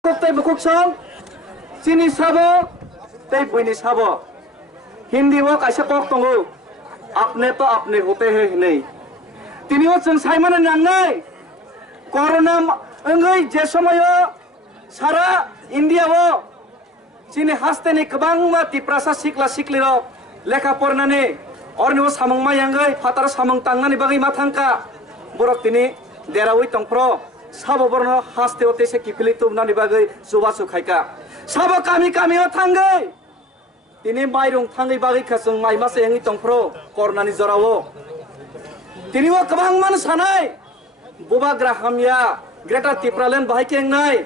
Tây Bukuk Song, Sini Sabo, Tây Bini Sabo, Hindi wo kaisa kok tongo, apne to apne hote hai नहीं. Tini wo seng Simon yang ngai, Corona engai jesomayo, Sara India wo, Sini haste ni kebang ma tiprasa sikla sikliro, leka porna ne, or ni wo samang ma yang ngai, fatar samang tangan ni bagi matangka, borok tini derawi tongpro. Sabo borno haste ote se kipili tu nani bagai suba sukhaika. Sabo kami o tanggai. Tini mairung tanggai bagai kasung mai masa yang itong pro kornani zorawo. Tini wo kabang man sanai. Buba grahamya Greta Tipralen bahai keng nai.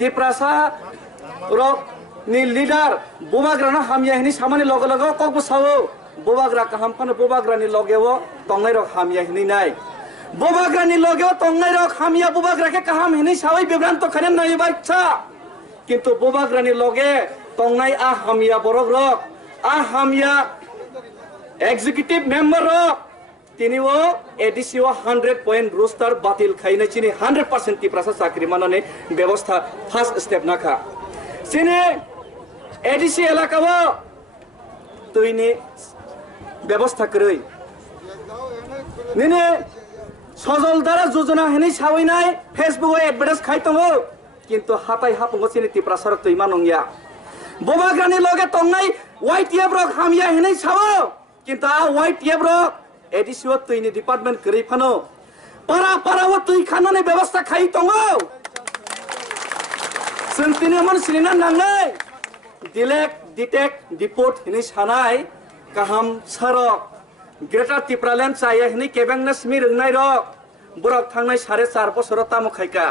Tiprasa rok ni leader buba grana hamya ini samani logo kok busawo. Buba gra kaham pan buba grani logewo tongai rok hamya ini nai. Bobagrani loge tongai rok hamia bobagra ke kaham ini sawai bebranto khanen nai bacha kintu bobagrani loge tongai a hamia borok rok a hamia executive member rok tini wo ADC wo 100 point rooster batil khaina chini 100% tiprasa sakri manane ব্যবস্থা first step nakha chini ADC elaka wo tuini ব্যবস্থা koroi nini সজল দ্বারা যোজনা হেনি সাওই নাই ফেসবুকে advertise খাইতঙ্গো কিন্তু হাতাই হাপঙ্গো চিনি তিপ্রাসর তৈমা নংয়া বোবাগ্রানি লগে তংনাই YTF rock হামিয়া হেনি Sao কিন্তু আ YTF rock এডিসিও তৈনি department করি ফানো পারা তুই খানানে ব্যবস্থা খাইতঙ্গো সন্তিনে মন সিনা নাংনাই দিলেক ডিটেক ডিপোর্ট হেনি সানাই কাহাম সারক Greta Tipralen saya ini kebang nasmir ngai rok borok thangnai 4.5 বছর তামো খাইকা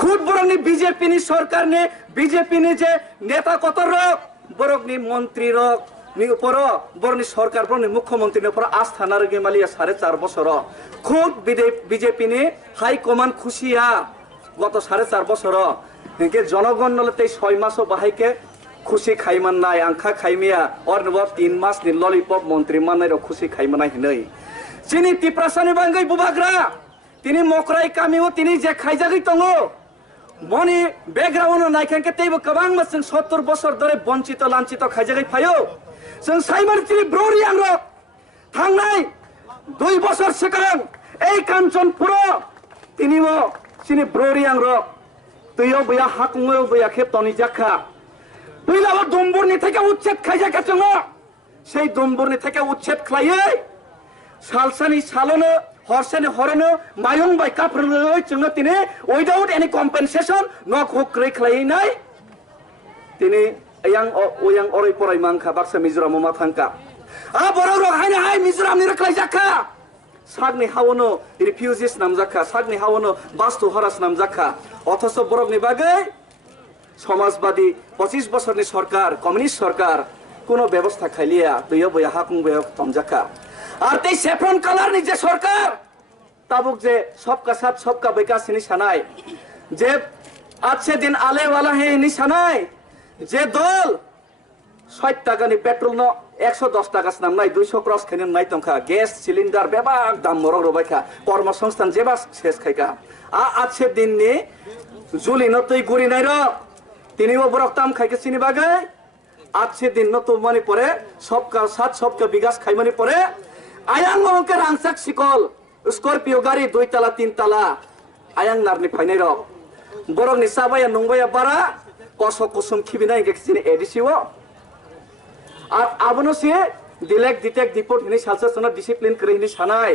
খুদ borok ni BJP ni সরকার ni BJP ni je নেতা কত রক borok ni মন্ত্রী রক ni উপর borok ni সরকার borok ni মুখ্যমন্ত্রী ni উপর আস্থা না রগে মালিয়া 4.5 বছর খুদ BJP ni হাই কমান্ড খুশিয়া গত 4.5 বছর একে জনগণ নলতে 6 মাসও বাহাইকে খুশি খাইমান নাই আংখা খাইমিয়া और नव 3 मास नि लॉलीपॉप मंत्री माननाय रो खुशी खाइमाना हिनै चिनि तिप्रासानि बांगै बुबाग्रा तिनि मकराय कामिओ तिनि जे खाइजागै तंगो मनि बैकग्राउन्ड नायखांके तैबो कबां मासजों 70 बছর धरे बंचित लांचित खाइजागै फायो जों साइमान तिनि ब्रोरि आंरो थांनाय 2 বছর सिगां এই कांचनपुर तिनिओ चिनि ब्रोरि आंरो तुइओ बया हाकुङो बया खेबतनि जाखा Bila dombur ni theke uchet khaija kachongo sei dombur ni theke uchet khlaiye salsani salono horsani horono mayung bai kaproi chungo tini without any compensation no khokrai khlai nai tini oyang oroi porai mangkha baksa mizoram ma thangka a borok rok haina hai mizoram ni khlai jakha sagni hawono refugees namjakha sagni hawono bastu haras namjakha othoso borok ni bagai Samajwadi 25 বছরনি Sarkar communist সরকার কোন ব্যবস্থা খাইলিয়া তুইও বয়া হাকুং বয়া তমজাকা আর তেই saffron colour নি যে সরকার তাবুক যে সবকা সাথ সবকা বিকাশ নি সানাই যে আজকে দিন আলে वाला হে নি সানাই যে দল 60 টাকা নি পেট্রোল ন 110 টাকা নাম নাই 200 ক্রস খাইন নাই তংখা গ্যাস সিলিন্ডার বেবাক দাম মরক রবাইখা কর্মসংস্থান যেবাস শেষ খাইকা আজকে দিন নি জুলি ন তুই গুরি নাই র তিনি বরক তাম খাইকে চিনি বাগে আজকে দিন নতো মানি পরে সবকা সাথ সবকা বিকাশ খাইমানি পরে আয়াং অঙ্কে রাংসাক সিকল স্করপিও গাড়ি 2 তালা 3 তালা আয়াং নারনি ফাইনাই রক বরক নি সাবায়া নংবায়া বারা কস কুসুম খিবিনাই গে চিনি এডিসিও আর আবনো সে দিলেক ডিটেক ডিপোর্ট হিনি সালসা সনা ডিসিপ্লিন করে হিনি সানাই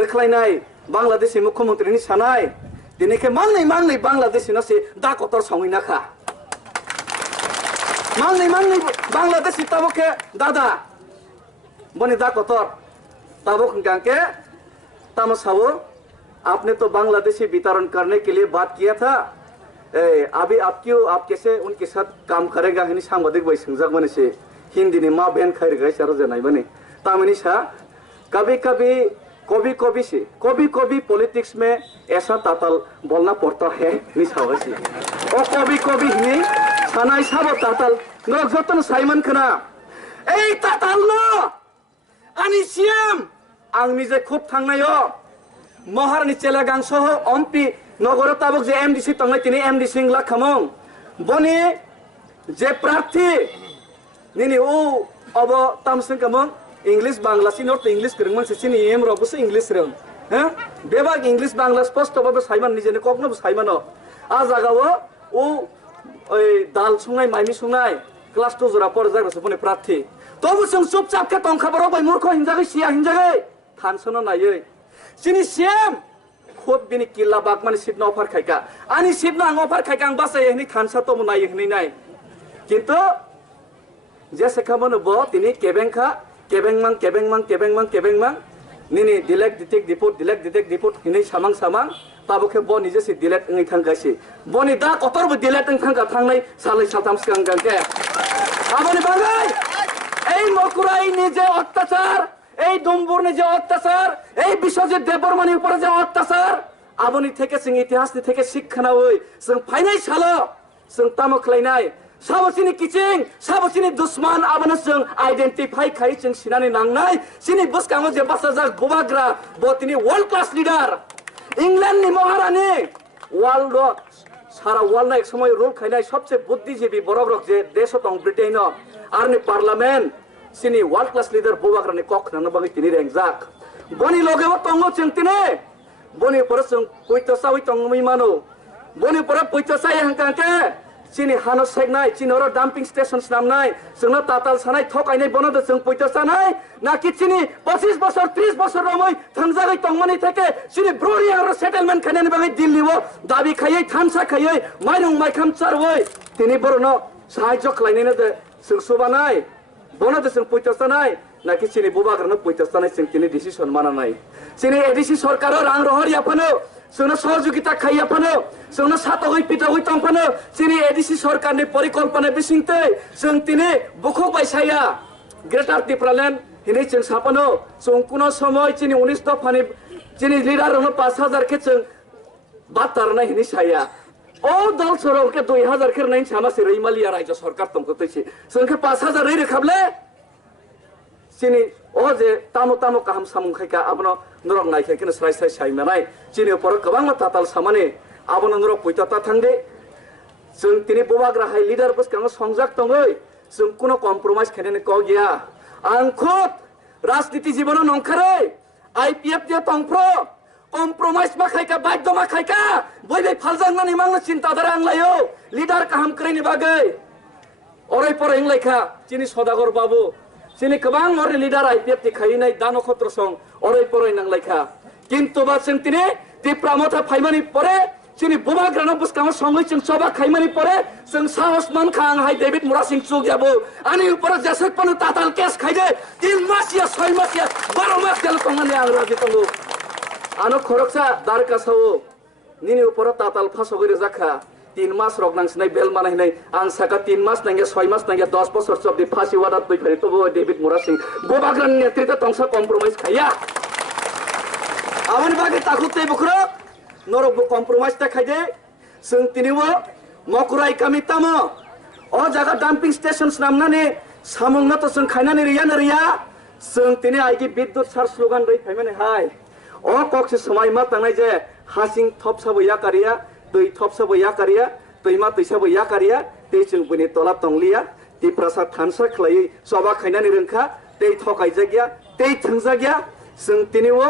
রখলাইনাই বাংলাদেশি মুখ্যমন্ত্রী হিনি সানাই দিনেকে মাংনাই বাংলাদেশি নসে দা কতর সঙ্গিনা খা मांगनी बांग्लादेशी ताबोके दादा बनी दा कतर ताबोक गांके तामसावो आपने तो बांग्लादेशी वितरण करने के लिए बात किया था अभी आप कैसे उनके साथ काम करेगा हिनी सांबादिक बाई संजाक बने से हिंदी ने मा बैन खाई गए सारो जनाई बने तामनी सा कभी पॉलिटिक्स में ऐसा तातल बोलना पड़ता है निसावसी और कभी हिनी सानाय साबो ताताल नरक जतन साइमान खना এই ताताल न आनि सिएम आं निजे खुद थांनायो महारानी चेलागां सह एमपि নগর তাবক যে এমডিসি তংনাই তিনি এমডিসি লাখ খামং বনি যে প্রার্থী নিনি ও অব তামসিং কামং इंग्लिश बांग्ला सिनोर तो इंग्लिश करंग मन सिनि एम रबस इंग्लिश रं हैं बेबा इंग्लिश बांग्ला स्पष्ट बाबा साइमान निजेने कखनो साइमानो आ जागावो ओ ओइ दाल संनाय माइमि संनाय क्लास 2 जरा पर जाग्रासो बने प्रार्थी तबु जों चुपचाप के तंखाबरो बाय मूर्ख हिनजागै सिया हिनजागै थानसनो नायै सिनि सेम खोब बिनि किल्ला बागमानि सिटना अफार खायका आनि सिटना आं अफार खायका आं बासाय हनि थानसा तो नायै हनि नाय किन्तु जेसे खामनो बो तिनि केबेंखा केबेंमां निनी दिलेक दिटेक दिपुट हिनै सामां सामां ताबोखे ब निजे सि दिलेट ओंै थांगासि बनि दा कतरबो दिलेट ओं थांगा थांनाय सालै साथाम सिगां गांके आबनि बाङै এই মকুরাই নিজে অত্যাচার এই ডুম্বুর যে অত্যাচার এই বিশ্বজিৎ দেববর্মানি উপরে যে অত্যাচার আবনি থেকে जों ইতিহাসনি থেকে শিক্ষা নাওই जों ফাইনাই সালো जों तामखलायनाय साबसिनि किचिं साबसिनि दुश्मन आबनो जों आइडेंटिफाई खाइ जों सिनानै नांनाय सिनि बसकाङो जे बासाजा गोबाग्रा बतिनि वर्ल्ड क्लास लिडार इंग्लैंडनि महारानी वर्ल्ड सारा वर्ल्ड एक समय रूल खाइनाय सबसे बुद्धिजीवी बरग्रक जे देश दं ब्रिटेन आरनि पार्लियामेंट सिनि वर्ल्ड क्लास लिडार बोबाग्रानि कख नांनो बागै तिनि रेंजाक बनि लगेबो तंगो जों तिनि बनि पर जों पयतसावै तंगमै मानो बनि पर पयतसाय हांकांके सिनि हानो सेगनाय चिनोर डाम्पिंग स्टेशन नामनाय जोंनो ताताल सानाय थकायनाय बनद जों पयतसानाय नाकि सिनि 25 बছর 30 बছर रमै थांजागै तंगमानि थेके सिनि ब्रोरि आरो सेटलमेंट खानायनि बागै दिल्लीवो दाबि खायै थानसा खायै माइरं माइखाम चारवै तिनि बरनो साहाय्य खालायनायनो दे जों सुबानाय बनद जों पयतसानाय नाकि सिनि बुबाग्रानो पयतसानाय जों तिनि डिसिसन मानानाय सिनि एडिसि सरकारो रां रहर याफानो जोंनो सहयोगिता खायफानो जोंनो सातगै पिटगै तंफानो जोंनि एडिसि सरकारनि परिकल्पना बिसिंते जों तिनि बुखु बायसाया ग्रेटार टिप्रालेण्ड हिनै जों सापानो जों कुनो समय जोंनि 19 दफानि जोंनि लिडार होनो 5000 के जों बातारनाय हिनै साया ओ दल सरौ के 2000 के नाइन सामासे रैमालिया राज्य सरकार तंकतैसे जोंके 5000 रै रेखाबले सिनि ओ जे तामो तामो काहाम सामुंखायका आबनो नरक नायखायखनो स्राय स्राय सायमानाय सिनि पर गोबां ताताल सामाने आबनो नरक पयताता थांदे जों तिनि बोबाग्राहाय लिडार बसकाङो संजाक तंगै जों कुनो कम्प्रोमाइज खायने क गया आं खुद राजनीति जीवन नंखारै आईपीएफ जे तंफ्रो कम्प्रोमाइज मा खायका बाध्य मा खायका बयबे फालजांनानै मांनो चिन्ताधारा आंलायो लिडार काहाम करैनि बागै अराय पर इंलायखा चिनि सदागर बाबु सिनि गोबां मर लिडार आईपीएफ खायनाय दानो खत्र सं अराय पराय नांलायखा किन्तु बा जों तिनि दिप्रामथा फाइमानि परे सिनि बोबाग्रानो बसकाङो संगै जों सभा खायमानि परे जों साहसमान खां हाय डेभिड मुरासिं चुगियाबो आनि ऊपर जेसेपनो ताताल केस खायदे 3 मास या 6 मास या 12 मास जेल तंगाने आं राजि तंगो आनो खरकसा दारकासावो निनि ऊपर ताताल फासगैरे जाखा 3 मास रक नांसिनाय बेल मानायनाय आं साका 3 मास नांगे 6 मास नांगे 10 बছর सबदि फासि वादा तै फरे तो डेभिड मुरासिं बोबाग्रानि नेतृत्व तंसा कम्प्रोमाइज खाया आवन बागे ताखुतै बखरो नरक कम्प्रोमाइज ता खायदे जों तिनिबो मकुराय कामितामो ओ जागा डाम्पिंग स्टेशन नामनानै सामुंना तो जों खायनानै रिया जों तिनि आइगि विद्युत सार स्लोगान रै फायमाने हाय ओ कक्से समय मा तांनाय जे हासिं थपसाबो याकारिया दै थपसाबो याकारिया दैमा दैसाबो याकारिया दै जों बनि तला तंलिया दै प्रसाद थानसा खलायै सभा खायनानै रोंखा दै थकाय जागिया दै थंजागिया जों तिनिबो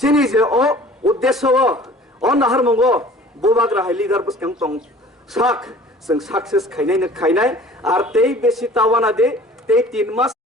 सिनि जे ओ उद्देश्य ओ नाहार मंगो बोबाग्राहाय लिडार बसकां तं साक जों सक्सेस खायनाय आर दै बेसि तावाना दे दै 3 मास